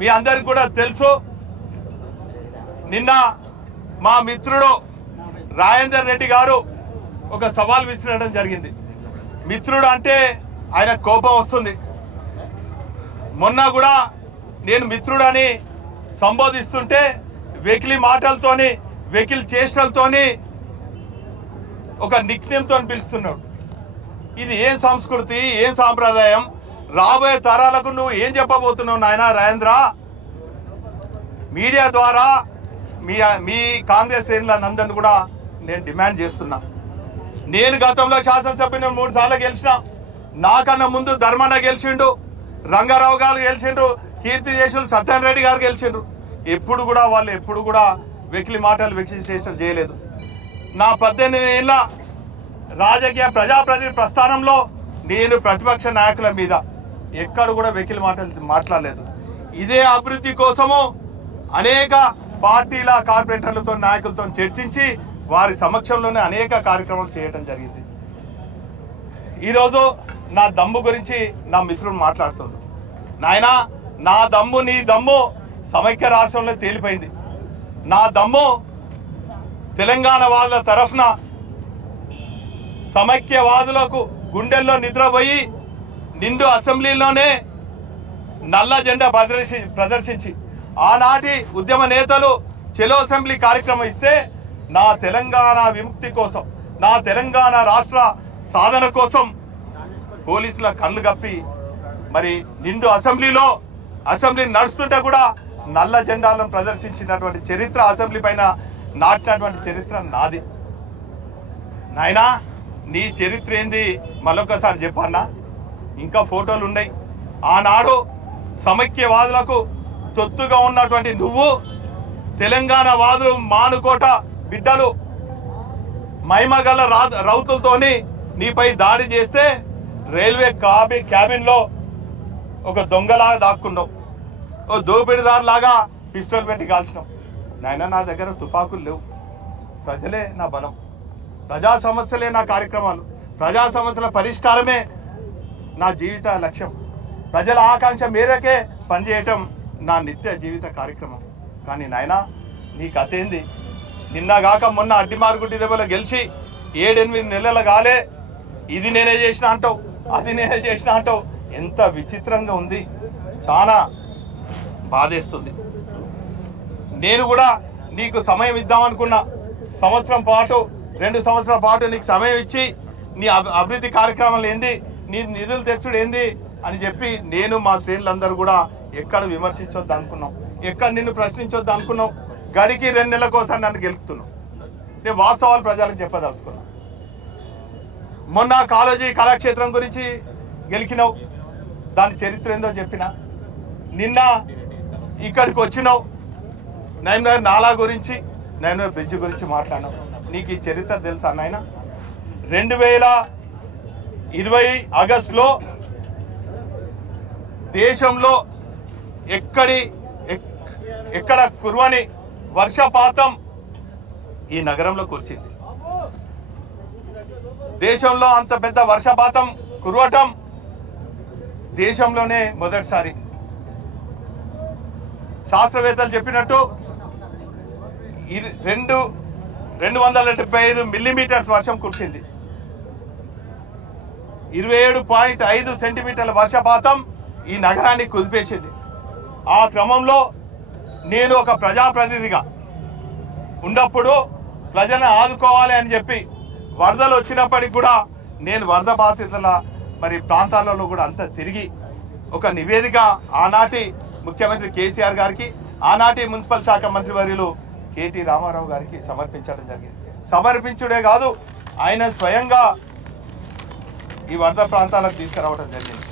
మీ అందరికి కూడా తెలుసు, నిన్న మా మిత్రుడు రాజేందర్ రెడ్డి గారు ఒక సవాల్ విసిరడం జరిగింది. మిత్రుడు అంటే ఆయన కోపం వస్తుంది. మొన్న కూడా నేను మిత్రుడని సంబోధిస్తుంటే వెకిలి మాటలతోని వెకిలి చేష్టలతోని ఒక నిక్నేమ్తో పిలుస్తున్నాడు. ఇది ఏం సంస్కృతి, ఏం సాంప్రదాయం? రాబోయే తరాలకు నువ్వు ఏం చెప్పబోతున్నావు నాయన రాజేంద్ర? మీడియా ద్వారా మీ కాంగ్రెస్ శ్రేణులందరినీ కూడా నేను డిమాండ్ చేస్తున్నా. నేను గతంలో శాసనసభ్యుని 3 సార్లు గెలిచిన. నాకన్నా ముందు ధర్మన్న గెలిచిండు, రంగారావు గారు గెలిచిండ్రు, కీర్తి చేసులు సత్యనారాయణ రెడ్డి గారు గెలిచిండ్రు. వాళ్ళు ఎప్పుడు కూడా వెకిలి మాటలు వెకిలి చేయలేదు. నా 18 ఏళ్ళ రాజకీయ ప్రజాప్రతినిధి ప్రస్థానంలో నేను ప్రతిపక్ష నాయకుల మీద ఎక్కడ కూడా వెకిలి మాటలు మాట్లాడలేదు. ఇదే అభివృద్ధి కోసము అనేక పార్టీల కార్పొరేటర్లతో నాయకులతో చర్చించి వారి సమక్షంలోనే అనేక కార్యక్రమాలు చేయడం జరిగింది. ఈరోజు నా దమ్ము గురించి నా మిత్రుడు మాట్లాడుతుంది. నాయన, నా దమ్ము నీ దమ్ము సమైక్య రాష్ట్రంలో తేలిపోయింది. నా దమ్ము తెలంగాణ వాళ్ళ తరఫున సమైక్యవాదులకు గుండెల్లో నిద్రపోయి నిండు అసెంబ్లీలోనే నల్ల జెండా ప్రదర్శించి ఆనాటి ఉద్యమ నేతలు చెలో అసెంబ్లీ కార్యక్రమం ఇస్తే నా తెలంగాణ విముక్తి కోసం, నా తెలంగాణ రాష్ట్ర సాధన కోసం పోలీసుల కళ్ళు కప్పి మరి నిండు అసెంబ్లీ నడుస్తుంటే కూడా నల్ల జెండాలను ప్రదర్శించినటువంటి చరిత్ర, అసెంబ్లీ పైన నాటినటువంటి చరిత్ర నాది. నాయనా, నీ చరిత్ర ఏంది మళ్ళొక్కసారి చెప్పన్నా? ఇంకా ఫోటోలు ఉన్నాయి. ఆనాడు సమైక్యవాదులకు తొత్తుగా ఉన్నటువంటి నువ్వు తెలంగాణ వాదులు మానుకోట బిడ్డలు మైమగల్ల రౌతులతోని నీపై దాడి చేస్తే రైల్వే క్యాబిన్ లో ఒక దొంగలాగా దాక్కున్నావు, ఓ దోపిడిదారులాగా పిస్టల్ పెట్టి కాల్చినావు. నాయన, నా దగ్గర తుపాకులు లేవు. ప్రజలే నా బలం, ప్రజా సమస్యలే నా కార్యక్రమాలు, ప్రజా సమస్యల పరిష్కారమే నా జీవిత లక్ష్యం, ప్రజల ఆకాంక్ష మేరకే పనిచేయటం నా నిత్య జీవిత కార్యక్రమం. కానీ నాయన, నీ కథ ఏంది? నిన్నగాక మొన్న అడ్డిమారుగుడ్డి దెబ్బలో గెలిచి 7-8 నెలలు కాలే ఇది నేనే చేసిన అంటావు, అది నేనే చేసిన అంటావు. ఎంత విచిత్రంగా ఉంది, చాలా బాధేస్తుంది. నేను కూడా నీకు సమయం ఇద్దామనుకున్నా. 2 సంవత్సరాల పాటు నీకు సమయం ఇచ్చి నీ అభివృద్ధి కార్యక్రమాలు ఏంది, నీ నిధులు తెచ్చుడు ఏంది అని చెప్పి నేను మా శ్రేణులందరూ కూడా ఎక్కడ విమర్శించొద్దు అనుకున్నాం, ఎక్కడ నిన్ను ప్రశ్నించొద్దు అనుకున్నాం. గడికి 2 నెలల కోసం నన్ను గెలుపుతున్నావు. నేను వాస్తవాలు ప్రజలకు చెప్పదలుచుకున్నా. మొన్న కాళోజీ కళాక్షేత్రం గురించి గెలికినావు, దాని చరిత్ర ఏందో చెప్పినా. నిన్న ఇక్కడికి వచ్చినావు, నైమ్నగర్ నాలా గురించి, నైమ్నగర్ బ్రిడ్జ్ గురించి మాట్లాడినావు. నీకు ఈ చరిత్ర తెలుసా నాయన? 2020 ఆగస్టులో దేశంలో ఎక్కడ కురవని వర్షపాతం ఈ నగరంలో కురిసింది. దేశంలో అంత పెద్ద వర్షపాతం కురవటం దేశంలోనే మొదటిసారి. శాస్త్రవేత్తలు చెప్పినట్టు 275 మిల్లీమీటర్స్ వర్షం కురిసింది. 27.5 సెంటీమీటర్ల వర్షపాతం ఈ నగరాన్ని కుదిపేసింది. ఆ క్రమంలో నేను ఒక ప్రజాప్రతినిధిగా ఉన్నప్పుడు ప్రజలను ఆదుకోవాలి అని చెప్పి వరదలు వచ్చినప్పటికి కూడా నేను వరద బాధితుల ప్రాంతాలలో కూడా అంతా తిరిగి ఒక నివేదిక ఆనాటి ముఖ్యమంత్రి కేసీఆర్ గారికి, ఆనాటి మున్సిపల్ శాఖ మంత్రివర్యులు కేటీ రామారావు గారికి సమర్పించడం జరిగింది. సమర్పించుడే కాదు, ఆయన స్వయంగా ఈ వరద ప్రాంతాలకు తీసుకురావడం జరిగింది.